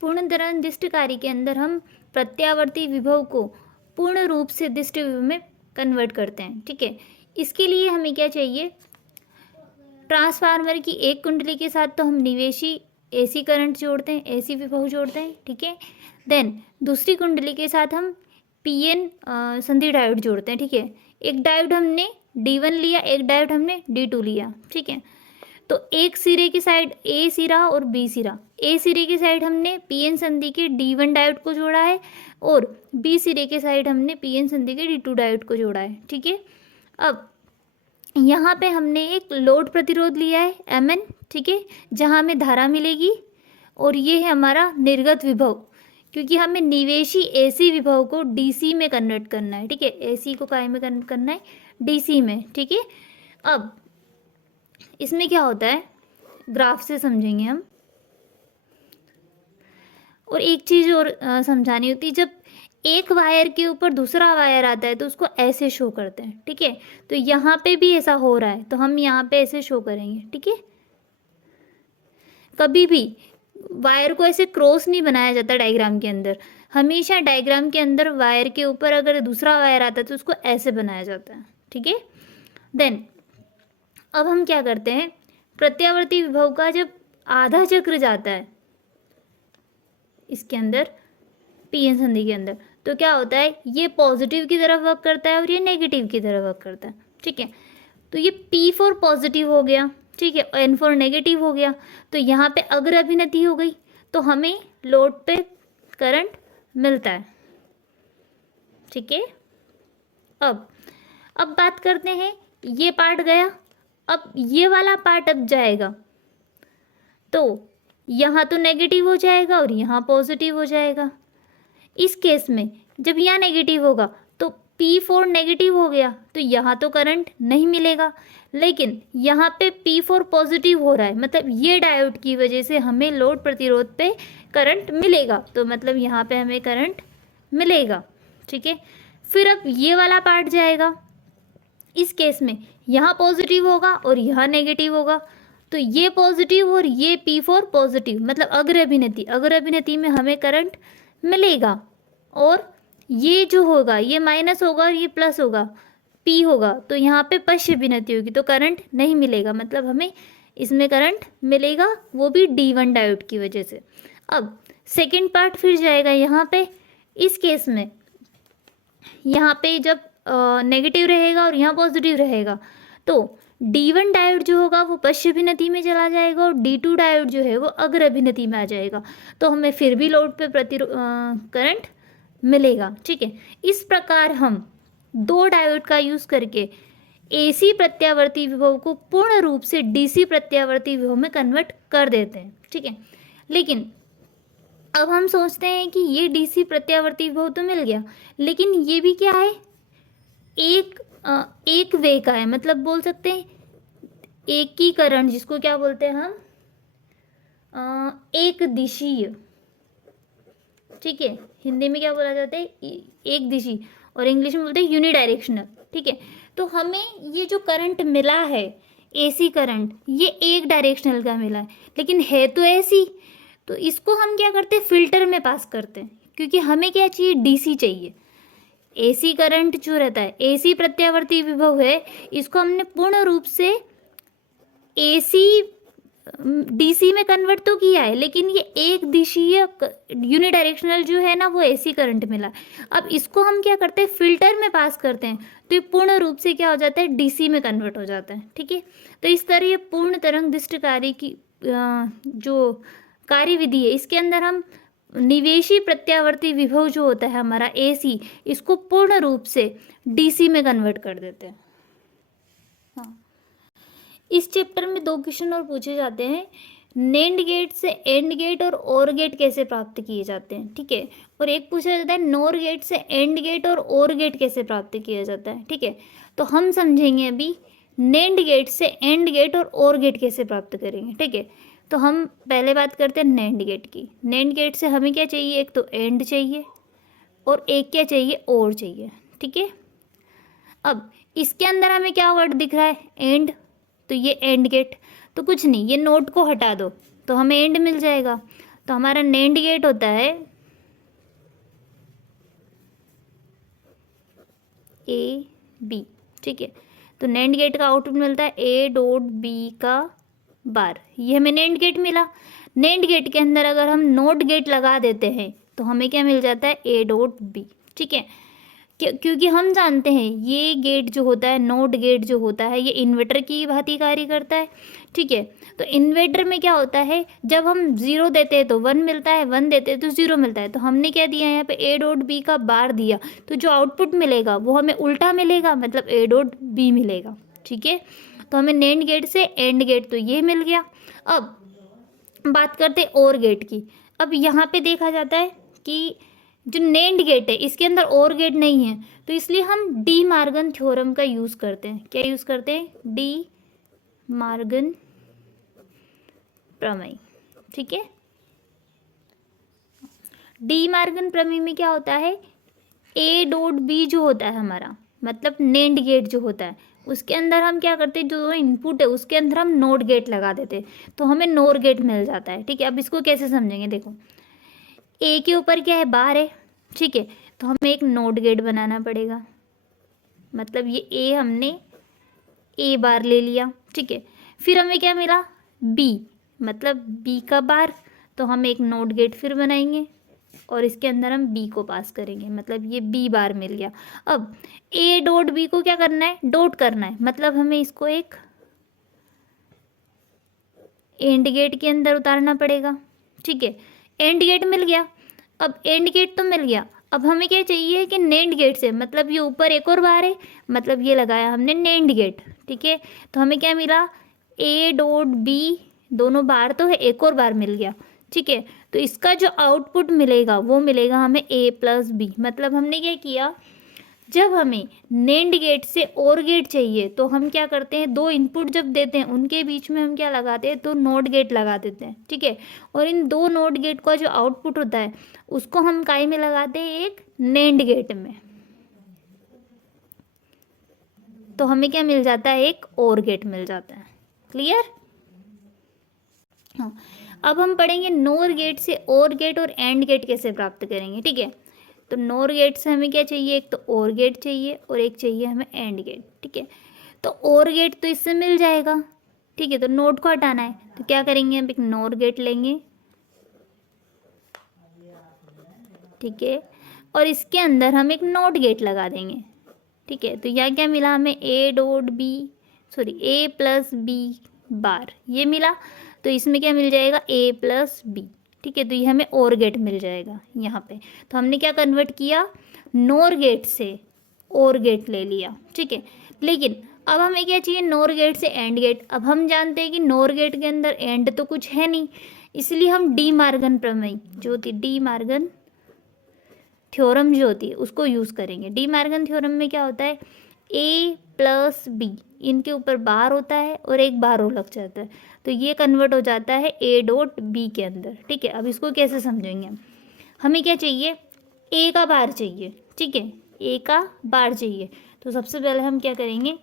पूर्ण तरंग दिष्ट कार्य के अंदर हम प्रत्यावर्ती विभव को पूर्ण रूप से दिष्ट विभव में कन्वर्ट करते हैं। ठीक है, इसके लिए हमें क्या चाहिए, ट्रांसफार्मर की एक कुंडली के साथ तो हम निवेशी एसी करंट जोड़ते हैं, एसी विभव जोड़ते हैं। ठीक है, देन दूसरी कुंडली के साथ हम पीएन संधि डायोड जोड़ते हैं। ठीक है, एक डायोड हमने D1 लिया, एक डायोड हमने D2 लिया। ठीक है, तो एक सिरे की साइड ए सिरा और बी सिरा, ए सिरे की साइड हमने पीएन संधि के D1 डायोड को जोड़ा है और बी सिरे के साइड हमने पीएन संधि के D2 डायोड को जोड़ा है। ठीक है, अब यहाँ पे हमने एक लोड प्रतिरोध लिया है Mn। ठीक है, जहाँ हमें धारा मिलेगी, और ये है हमारा निर्गत विभव, क्योंकि हमें निवेशी एसी विभव को डीसी में कन्वर्ट करना है। ठीक है, एसी को काय में कन्वर्ट करना है, डीसी में। ठीक है, अब इसमें क्या होता है, ग्राफ से समझेंगे हम। और एक चीज़ और समझानी होती है, जब एक वायर के ऊपर दूसरा वायर आता है तो उसको ऐसे शो करते हैं। ठीक है, तो यहाँ पे भी ऐसा हो रहा है, तो हम यहाँ पे ऐसे शो करेंगे। ठीक है, कभी भी वायर को ऐसे क्रॉस नहीं बनाया जाता डायग्राम के अंदर, हमेशा डायग्राम के अंदर वायर के ऊपर अगर दूसरा वायर आता है तो उसको ऐसे बनाया जाता है। ठीक है, देन अब हम क्या करते हैं, प्रत्यावर्ती विभव का जब आधा चक्र जाता है इसके अंदर, पीएन संधि के अंदर, तो क्या होता है, ये पॉजिटिव की तरफ वर्क करता है और ये नेगेटिव की तरफ वर्क करता है। ठीक है, तो ये P4 पॉजिटिव हो गया। ठीक है, N4 नेगेटिव हो गया, तो यहाँ पे अग्र अभिनति हो गई, तो हमें लोड पे करंट मिलता है। ठीक है, अब बात करते हैं, ये पार्ट गया, अब ये वाला पार्ट अब जाएगा, तो यहाँ तो नेगेटिव हो जाएगा और यहाँ पॉजिटिव हो जाएगा। इस केस में जब यहाँ नेगेटिव होगा तो P4 नेगेटिव हो गया, तो यहाँ तो करंट नहीं मिलेगा, लेकिन यहाँ पे P4 पॉजिटिव हो रहा है, मतलब ये डायोड की वजह से हमें लोड प्रतिरोध पे करंट मिलेगा, तो मतलब यहाँ पे हमें करंट मिलेगा। ठीक है, फिर अब ये वाला पार्ट जाएगा, इस केस में यहाँ पॉजिटिव होगा और यहाँ नेगेटिव होगा, तो ये पॉजिटिव और ये P4 पॉजिटिव, मतलब अग्र अभिनति में हमें करंट मिलेगा, और ये जो होगा ये माइनस होगा और ये प्लस होगा, P होगा, तो यहाँ पे पश्च अभिनति होगी, तो करंट नहीं मिलेगा, मतलब हमें इसमें करंट मिलेगा, वो भी D1 डायोड की वजह से। अब सेकेंड पार्ट फिर जाएगा यहाँ पे, इस केस में यहाँ पे जब नेगेटिव रहेगा और यहाँ पॉजिटिव रहेगा, तो D1 डायोड जो होगा वो पश्च अभिनति में चला जाएगा और D2 डायोड जो है वो अग्र अभिनति में आ जाएगा, तो हमें फिर भी लोड पे करंट मिलेगा। ठीक है, इस प्रकार हम दो डायोड का यूज़ करके एसी प्रत्यावर्ती विभव को पूर्ण रूप से डीसी प्रत्यावर्ती विभव में कन्वर्ट कर देते हैं। ठीक है, लेकिन अब हम सोचते हैं कि ये डीसी प्रत्यावर्ती विभव तो मिल गया, लेकिन ये भी क्या है, एक वे का है, मतलब बोल सकते हैं एक ही करंट, जिसको क्या बोलते हैं हम, एक दिशीय। ठीक है, हिंदी में क्या बोला जाता है, एक दिशी, और इंग्लिश में बोलते हैं यूनिडायरेक्शनल। ठीक है, तो हमें ये जो करंट मिला है एसी करंट, ये एक डायरेक्शनल का मिला है, लेकिन है तो एसी, तो इसको हम क्या करते हैं, फिल्टर में पास करते हैं, क्योंकि हमें क्या चाहिए, डीसी चाहिए। एसी करंट जो रहता है, एसी प्रत्यावर्ती विभव है, इसको हमने पूर्ण रूप से एसी डीसी में कन्वर्ट तो किया है, लेकिन ये एक दिशीय यूनिडायरेक्शनल जो है ना, वो एसी करंट मिला। अब इसको हम क्या करते हैं, फिल्टर में पास करते हैं, तो ये पूर्ण रूप से क्या हो जाता है, डीसी में कन्वर्ट हो जाता है। ठीक है, तो इस तरह ये पूर्ण तरंग दिष्ट कार्य की जो कार्य विधि है, इसके अंदर हम निवेशी प्रत्यावर्ती विभव जो होता है हमारा एसी, इसको पूर्ण रूप से डीसी में कन्वर्ट कर देते हैं। हाँ, इस चैप्टर में 2 क्वेश्चन और पूछे जाते हैं, नेंड गेट से एंड गेट और ओर गेट कैसे प्राप्त किए जाते हैं। ठीक है, और एक पूछा जाता है नोर गेट से एंड गेट और ओर गेट कैसे प्राप्त किया जाता है। ठीक है, तो हम समझेंगे अभी नेंड गेट से एंड गेट और ओर गेट कैसे प्राप्त करेंगे। ठीक है, तो हम पहले बात करते हैं नेंड गेट की। नेंड गेट से हमें क्या चाहिए, एक तो एंड चाहिए और एक क्या चाहिए, ओर चाहिए। ठीक है, अब इसके अंदर हमें क्या वर्ड दिख रहा है, एंड, तो ये एंड गेट, तो कुछ नहीं, ये नोट को हटा दो तो हमें एंड मिल जाएगा। तो तो हमारा नेंड गेट होता है ए बी, ठीक है। तो नेंड गेट का आउटपुट मिलता है ए डॉट बी का बार, ये हमें नेंड गेट मिला। नेंड गेट के अंदर अगर हम नोट गेट लगा देते हैं तो हमें क्या मिल जाता है ए डॉट बी, ठीक है। क्योंकि हम जानते हैं ये गेट जो होता है, नोट गेट जो होता है, ये इन्वर्टर की भांति कार्य करता है, ठीक है। तो इन्वर्टर में क्या होता है, जब हम 0 देते हैं तो 1 मिलता है, 1 देते हैं तो 0 मिलता है। तो हमने क्या दिया यहाँ पे ए डॉट बी का बार दिया, तो जो आउटपुट मिलेगा वो हमें उल्टा मिलेगा, मतलब ए डॉट बी मिलेगा, ठीक है। तो हमें नेंड गेट से एंड गेट तो ये मिल गया। अब बात करते हैं और गेट की। अब यहाँ पे देखा जाता है कि जो नेंड गेट है इसके अंदर और गेट नहीं है, तो इसलिए हम डी मार्गन थ्योरम का यूज़ करते हैं। क्या यूज़ करते हैं? डी मार्गन प्रमेय, ठीक है। डी मार्गन प्रमेय में क्या होता है, ए डॉट बी जो होता है हमारा, मतलब नेंड गेट जो होता है, उसके अंदर हम क्या करते हैं, जो इनपुट है उसके अंदर हम नोट गेट लगा देते हैं, तो हमें नोर गेट मिल जाता है, ठीक है। अब इसको कैसे समझेंगे, देखो ए के ऊपर क्या है, बार है, ठीक है। तो हमें एक नोट गेट बनाना पड़ेगा, मतलब ये ए हमने ए बार ले लिया, ठीक है। फिर हमें क्या मिला, बी, मतलब बी का बार, तो हम एक नोट गेट फिर बनाएंगे और इसके अंदर हम बी को पास करेंगे, मतलब ये बी बार मिल गया। अब ए डॉट बी को क्या करना है, डॉट करना है, मतलब हमें इसको एक एंड गेट के अंदर उतारना पड़ेगा, ठीक है। एंड गेट मिल गया। अब एंड गेट तो मिल गया, अब हमें क्या चाहिए कि नेंड गेट से, मतलब ये ऊपर एक और बार है, मतलब ये लगाया हमने नेंड गेट, ठीक है। तो हमें क्या मिला, ए डॉट बी, दोनों बार तो है, एक और बार मिल गया, ठीक है। तो इसका जो आउटपुट मिलेगा वो मिलेगा हमें ए प्लस बी, मतलब हमने क्या किया, जब हमें नेंड गेट से और गेट चाहिए तो हम क्या करते हैं, दो इनपुट जब देते हैं उनके बीच में हम क्या लगाते हैं, तो नोट गेट लगा देते हैं, ठीक है। और इन दो नोट गेट का जो आउटपुट होता है उसको हम काय में लगाते हैं, एक नेंड गेट में, तो हमें क्या मिल जाता है, एक और गेट मिल जाता है। क्लियर? हाँ, अब हम पढ़ेंगे नोर गेट से और गेट और एंड गेट कैसे प्राप्त करेंगे, ठीक है। तो नोर गेट से हमें क्या चाहिए, एक तो और गेट चाहिए और एक चाहिए हमें एंड गेट, ठीक है। तो और गेट तो इससे मिल जाएगा, ठीक है। तो नोट को हटाना है तो क्या करेंगे, हम एक नोर गेट लेंगे, ठीक है, और इसके अंदर हम एक नोट गेट लगा देंगे, ठीक है। तो यहाँ क्या मिला हमें, A dot B, sorry A plus B bar, ये मिला। तो इसमें क्या मिल जाएगा, ए प्लस बी, ठीक है। तो ये हमें और गेट मिल जाएगा यहाँ पे। तो हमने क्या कन्वर्ट किया, नोर गेट से और गेट ले लिया, ठीक है। लेकिन अब हमें क्या चाहिए, नोर गेट से एंड गेट। अब हम जानते हैं कि नोर गेट के अंदर एंड तो कुछ है नहीं, इसलिए हम डी मार्गन प्रमेय जो होती, डी मार्गन थ्योरम जो होती है उसको यूज़ करेंगे। डी मार्गन थ्योरम में क्या होता है, ए प्लस बी, इनके ऊपर बार होता है और एक बार और लग जाता है, तो ये कन्वर्ट हो जाता है ए डॉट बी के अंदर, ठीक है। अब इसको कैसे समझेंगे हम, हमें क्या चाहिए, ए का बार चाहिए, ठीक है, ए का बार चाहिए। तो सबसे पहले हम क्या करेंगे,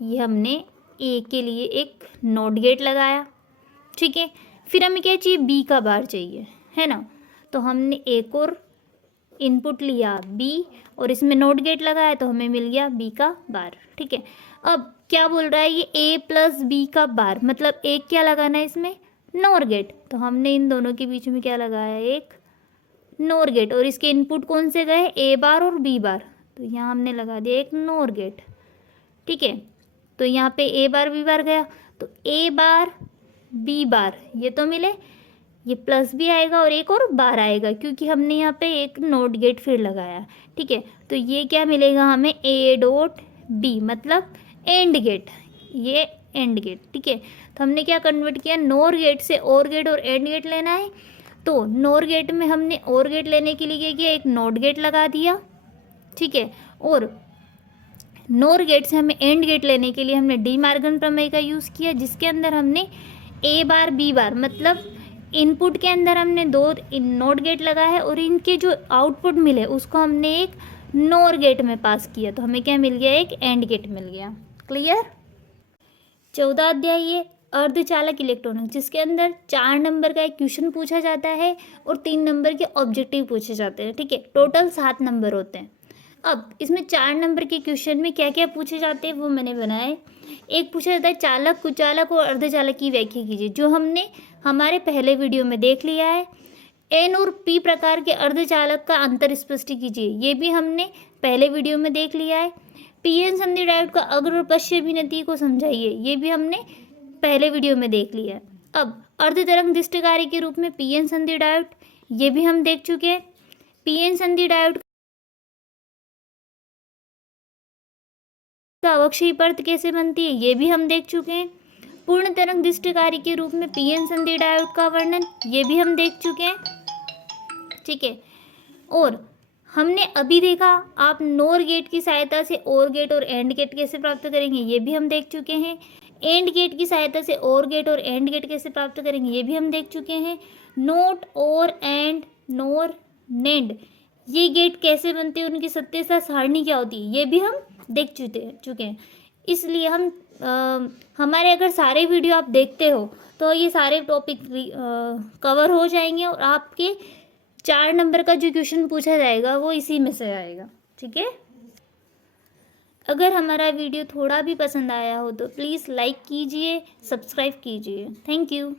ये हमने ए के लिए एक नोट गेट लगाया, ठीक है। फिर हमें क्या चाहिए, बी का बार चाहिए, है ना। तो हमने एक और इनपुट लिया बी और इसमें नोट गेट लगाया तो हमें मिल गया बी का बार, ठीक है। अब क्या बोल रहा है, ये ए प्लस बी का बार, मतलब एक क्या लगाना है इसमें, नोर गेट। तो हमने इन दोनों के बीच में क्या लगाया, एक नोर गेट, और इसके इनपुट कौन से गए, ए बार और बी बार, तो यहाँ हमने लगा दिया एक नोर गेट, ठीक है। तो यहाँ पे ए बार बी बार गया, तो ए बार बी बार ये तो मिले, ये प्लस भी आएगा और एक और बार आएगा क्योंकि हमने यहाँ पे एक नोट गेट फिर लगाया, ठीक है। तो ये क्या मिलेगा हमें, ए डॉट बी, मतलब एंड गेट, ये एंड गेट, ठीक है। तो हमने क्या कन्वर्ट किया, नोर गेट से और गेट और एंड गेट लेना है, तो नोर गेट में हमने और गेट लेने के लिए क्या किया, एक नोट गेट लगा दिया, ठीक है। और नोर गेट से हमें एंड गेट लेने के लिए हमने डी मार्गन प्रमेय का यूज़ किया, जिसके अंदर हमने ए बार बी बार, मतलब इनपुट के अंदर हमने दो नोट गेट लगाया है और इनके जो आउटपुट मिले उसको हमने एक नोर गेट में पास किया, तो हमें क्या मिल गया, एक एंड गेट मिल गया। क्लियर? 14 अध्याय ये अर्धचालक इलेक्ट्रॉनिक्स, जिसके अंदर 4 नंबर का एक क्वेश्चन पूछा जाता है और 3 नंबर के ऑब्जेक्टिव पूछे जाते हैं, ठीक है। टोटल 7 नंबर होते हैं। अब इसमें 4 नंबर के क्वेश्चन में क्या क्या पूछे जाते हैं वो मैंने बनाए। एक पूछा जाता है चालक, कुचालक और अर्धचालक की व्याख्या कीजिए, जो हमने हमारे पहले वीडियो में देख लिया है। एन और पी प्रकार के अर्धचालक का अंतर स्पष्ट कीजिए, ये भी हमने पहले वीडियो में देख लिया है। पीएन संधि डायोड का अग्र और पश्च विनति को समझाइए, ये भी हमने पहले वीडियो में देख लिया है। अब अर्धतरंग दृष्टिकारी के रूप में पीएन संधि डायोड, ये भी हम देख चुके हैं। पीएन संधि डायोड का अवक्षयी परत कैसे बनती है, ये भी हम देख चुके हैं। पूर्ण तरंग दृष्टिकारी के रूप में पीएन संधि डायोड का वर्णन, ये भी हम देख चुके हैं, ठीक है। और हमने अभी देखा आप नोर गेट की सहायता से ओर गेट और एंड गेट कैसे प्राप्त करेंगे, ये भी हम देख चुके हैं। एंड गेट की सहायता से ओर गेट और एंड गेट कैसे प्राप्त करेंगे, ये भी हम देख चुके हैं। नोट, और, एंड, नोर, नेंड, ये गेट कैसे बनते हैं, उनकी सत्य सारणी क्या होती है, ये भी हम देख चुके हैं। इसलिए हम हमारे अगर सारे वीडियो आप देखते हो तो ये सारे टॉपिक कवर हो जाएंगे और आपके 4 नंबर का जो क्वेश्चन पूछा जाएगा वो इसी में से आएगा, ठीक है। अगर हमारा वीडियो थोड़ा भी पसंद आया हो तो प्लीज़ लाइक कीजिए, सब्सक्राइब कीजिए। Thank you.